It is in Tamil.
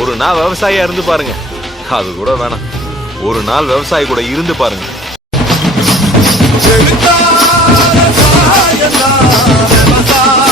ஒரு நாள் விவசாயியா இருந்து பாருங்க. அது கூட வேணாம், ஒரு நாள் விவசாயி கூட இருந்து பாருங்க. விவசாய